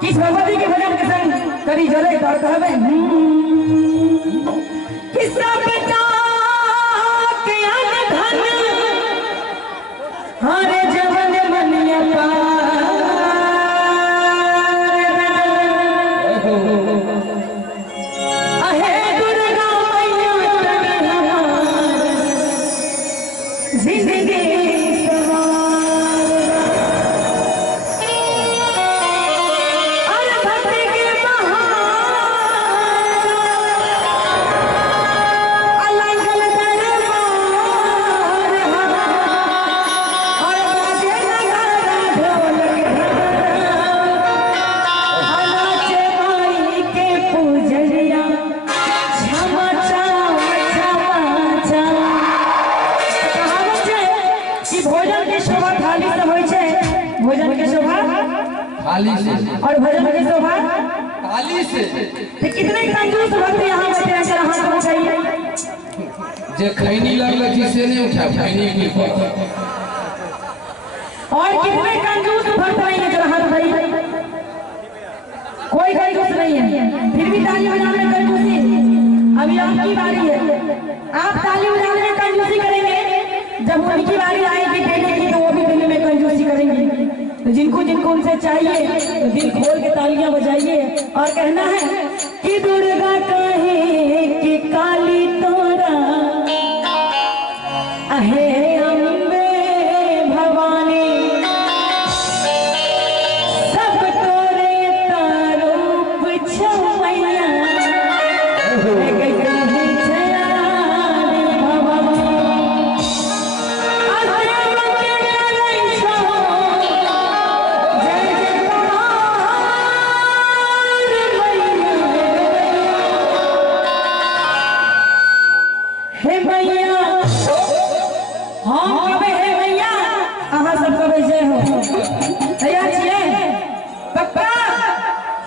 किस भगवती के भजन के संग करी जले तो कहबे किस बेटा के अन धन हारे जवन मनिया अहे दुर्गा मैया तने जिंदगी भोजन के शोभा थाली से और भजन के शोभा थाली से। तो कितने कंजूस भक्त यहाँ बैठे हैं, जरा हाथ उठाइए। जे खैनी लगल जिसे नहीं उठा खैनी की और कितने कंजूस भक्त हैं, जरा हाथ उठाइए। कोई कंजूस नहीं है, फिर भी ताली बजाने में कंजूसी। अभी आपकी बारी है, आप ताली बजाने में कंजूसी करेंगे, जब उनकी बारी आएगी देने की तो वो भी देने में कंजूसी करेंगे। तो जिनको जिनको उनसे चाहिए तो दिल खोल के तालियां बजाइए और कहना है कि दुर्गा कहे कि काली तोरा अहे अम्बे भवानी सब तोरे तारूप छमैया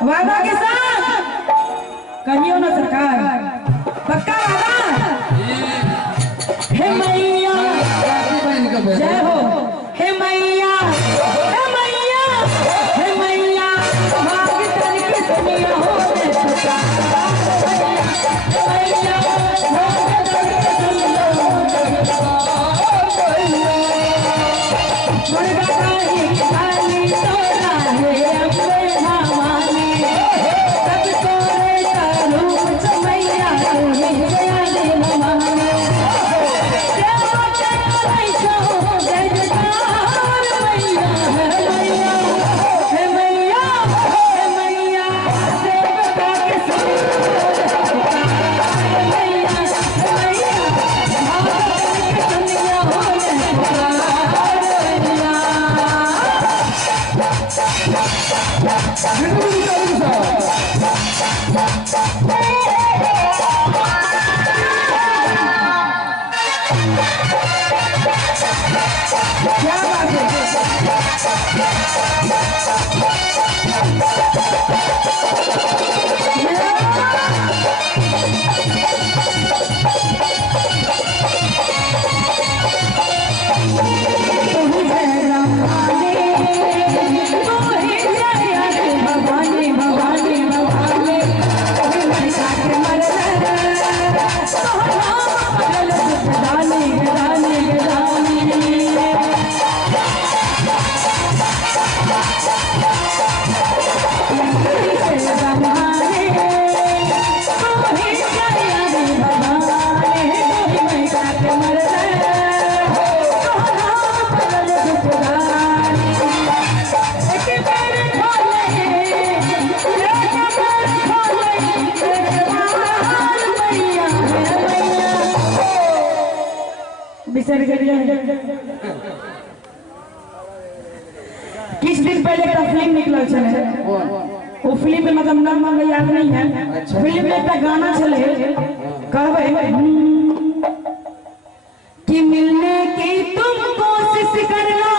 वादा के साथ कहियो ना सरकार, पक्का वादा। हे मैया जय हो, हे मैया हे मैया हे मैया भाग तन के दुनिया हो रे सरकार, हे मैया भाग तन के दुनिया हो रे दुर्गा काली काली तोरा है अम्बे भवानी सब तोरे तारूप छमैया तुम्हें जया दे भवानी देवा चढ़ाई छो जय जयकार मैया हे मैया हे मैया देवता के मैया हे मैया भाग के दुनिया हो रे क्या बात है। भवानी भवानी भवानी किस दिन पहले एक फिल्म निकल चले, वो फिल्म में मतलब नाम हमें याद नहीं है। फिल्म में एक गाना चले कहवे कि मिलने की तुम कोशिश करना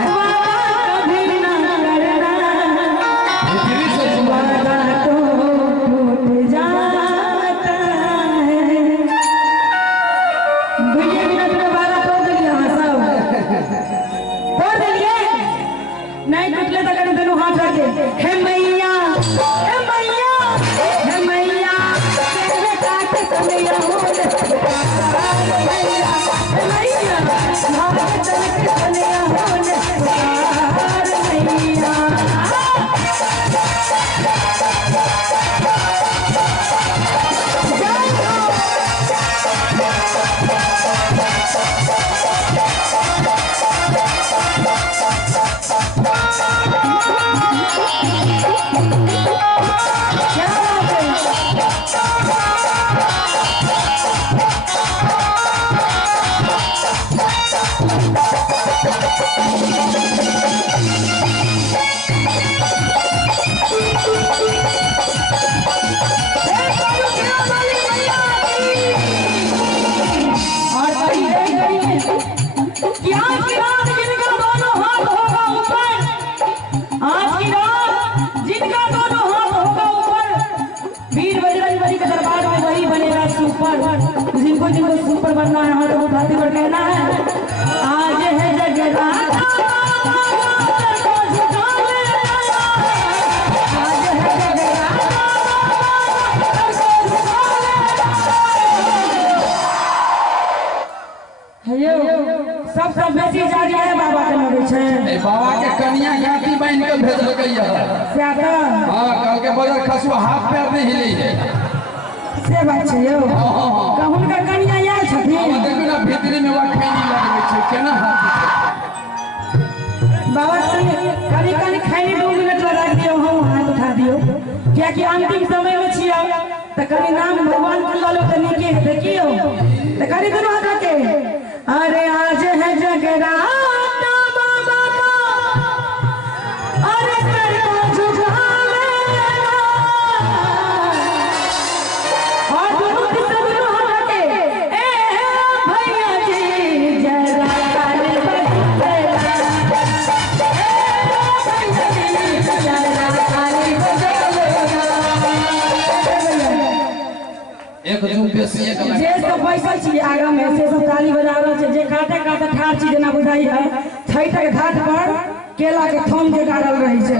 कभी ना करना, वादा तो टूट जाता है। दुनिया मिनट में वादा तोड़ दिया, सब तोड़ दिए नहीं टूटले तो हाथ रखे। हे मैया हे मैया हे मैया तेरे काट सनैया हो मैया हे मैया भाग चल सनैया हो मैया। जिनको जिनको सुपर बनना है हाथ उठाते हुए कहना है आज है जगराता सब बेसी जा रही है बाबा के लगे छे। बाबा के कनिया गाती बांध के भेजल गई है। हां कल के बजर खसुआ हाथ पैर नहीं हिली है से बात है यो। कहून का कनिया यार छथि हम देखो ना भीतरी में खैनी लगे छै केना हाथ बाबा कनी कनी खैनी 2 मिनट लगा दियो हम हाथ उठा दियो क्या कि अंतिम समय में छिया त कनी नाम भगवान के लो त नीके देखियो त कनी दुनु हाथ के अरे आज है जगराता बाबा का अरे कर को झुकावे एक जुम बेसी एक जे सब बैसल छी आगा में से सब ताली बजा रहल छै जे काटे काटे ठाड़ छी जेना बुझाई है छठ के घाट पर केला के थम के गाड़ल रही छै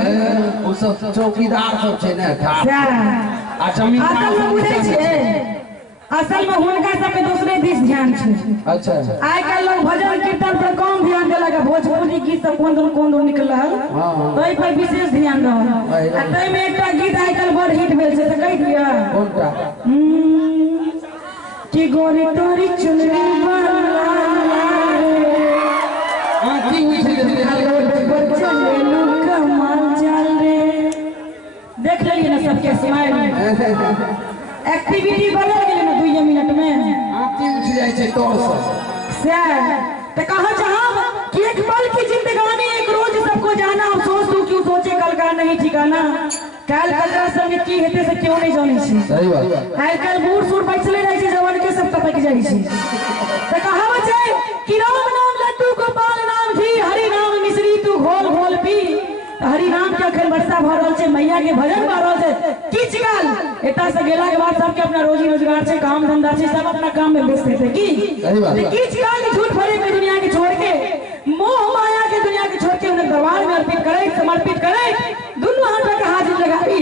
ओ सब चौकीदार सब छै ने घाट आ जमींदार सब बुझै छै असल में हुनका सब के दूसरे दिस ध्यान छै। अच्छा आइ काल लोग भजन कीर्तन पर कम ध्यान देलक है भोजपुरी गीत सब कोन दो निकलल तै पर विशेष ध्यान रहल आ तै में एकटा गीत आइ काल बड़ हिट भेल छै त कहि दिया कोनटा कि गोरी तोरी चुनरी वाला आंखी उठ चले लुका माल जाल रे देख लेलिए ना सबके स्माइल एक्टिविटी बदल गेल ना 2 मिनट में आंखी उठ जाय छै तोर से त कहा चाहब कि एक पल की जिंदगानी एक रोज सबको जाना अफसोस तू क्यों सोचे कल का नहीं ठिकाना काल कलरा संगे की हेते से क्यों नहीं जाने छी। सही बात आइ काल बूढ़ सूढ़ बैठले रहे छै जवान के सब टपक जाय छै त कहावत छै कि राम नाम लड्डू गोपाल नाम घी हरि नाम मिश्री तू घोल घोल पी हरि नाम के अखन वर्षा भ रहल छै मैया के भजन भ रहल छै किछ काल एता से गेला के बाद सबके अपना रोजी रोजगार छै काम धंधा छै सब अपना काम में व्यस्त है की सही बात किछ काल के झूठ फरेब के दुनिया के छोड़ के मोह माया के दुनिया के छोड़ के उन्हें दरबार में अर्पित करे समर्पित करे दोनों हाथ पे हाजिर लगाई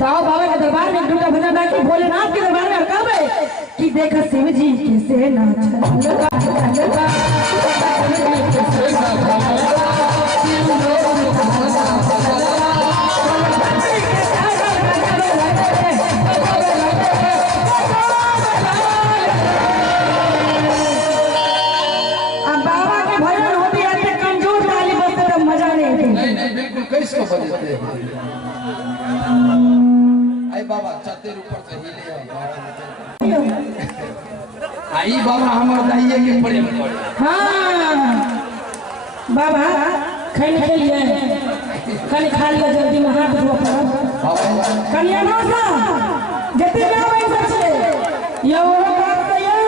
ताओ बाबा के दरबार में दुर्गा भजन गा के भोलेनाथ के दरबार में कहबे कि देख शिव जी कैसे नाच कैसे बजते हैं आई बाबा छतेर ऊपर से हिले आई बाबा हमर दाइये के प्रेम करे। हां बाबा खैन खेलिए कनी खा लिया जल्दी में हाथ धो पर कनिया ना सा जते जावे बचे यो बात तो यो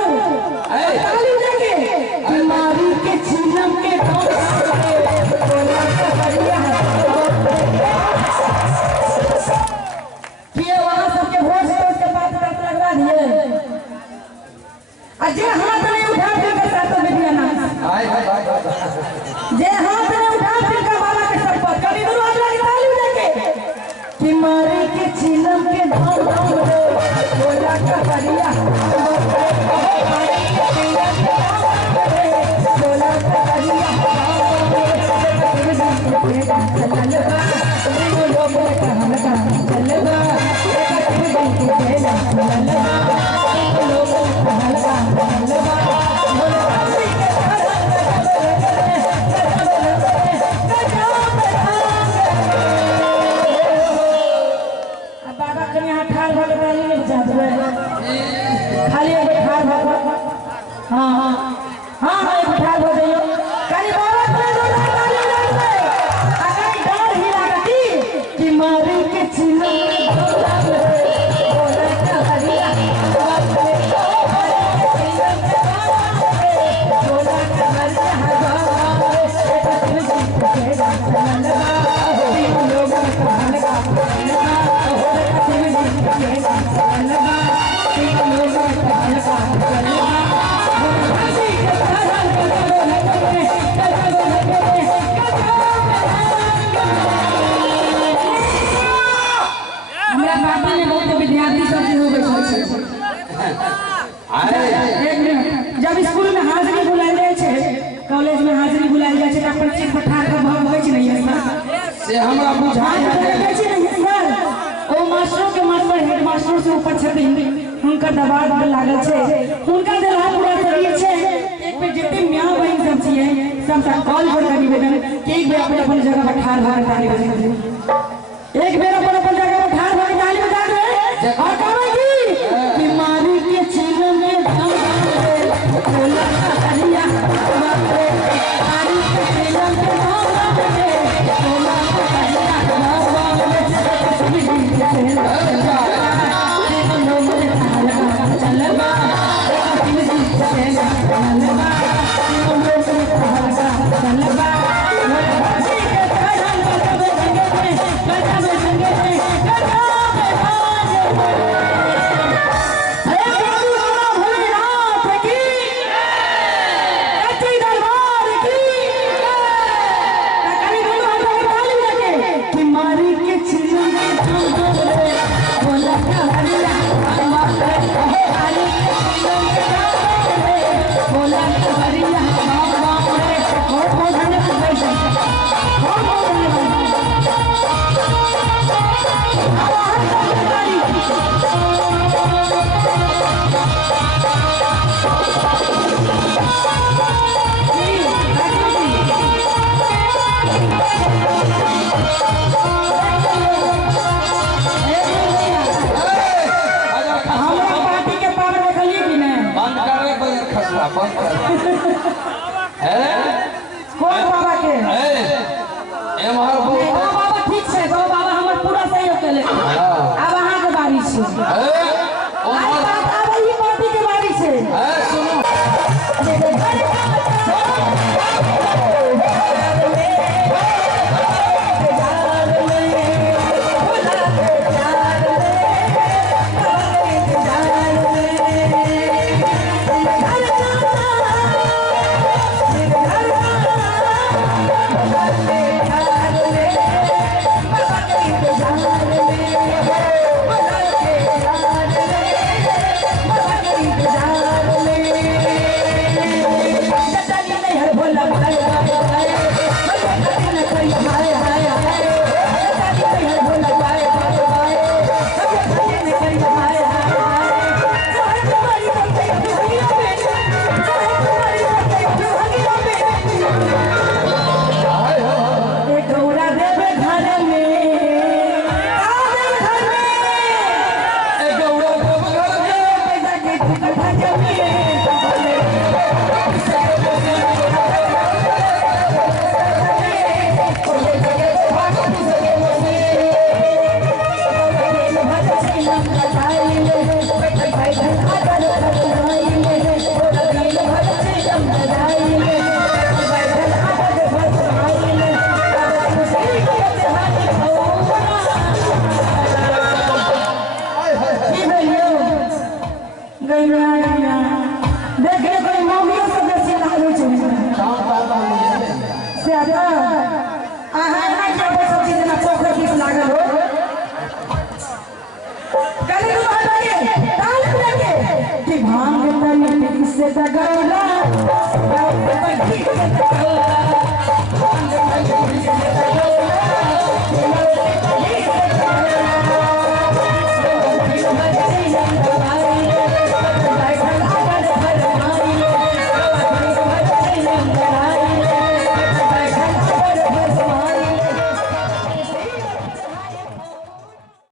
ए ताली देके मारी के छिलम के जे हाथ नहीं उठा के साथ में दिया ना जे हाथ नहीं उठा के बाबा के सर पर कभी दूर हाथ लगी जब स्कूल में हाजिरी बुलायल जाए छे, कॉलेज में हाजिरी बुलायल जाए छे त अपन चीज पर ठाड़ के भाग होय छै नहीं है से हमरा बुझाय है। ओ मास्टरों के मास्टर हेड मास्टर से ऊपर छथिन, हुनकर दबाव लागल छै, हुनका देला पूरा करिए छै। एक बेर जते मियां बहन सब छिए सबका कॉल कर के निवेदन कि एक बेर अपन अपन जगह पर ठाड़ भाग ताली बजा दे, एक बेर अपन अपन जगह पर ठाड़ भाग ताली बजा दे और कहबै की बीमारी के चिन्ह में दम बोला हरिया बापरे बीमारी के चिन्ह में दम दे बोला हरिया कौन बाबा के एमहर बाबा ठीक छै, बाबा हमर पूरा सहयोग केले। अब अहाँ के बारी छै, अब ई पार्टी के बारी छै। सुनो से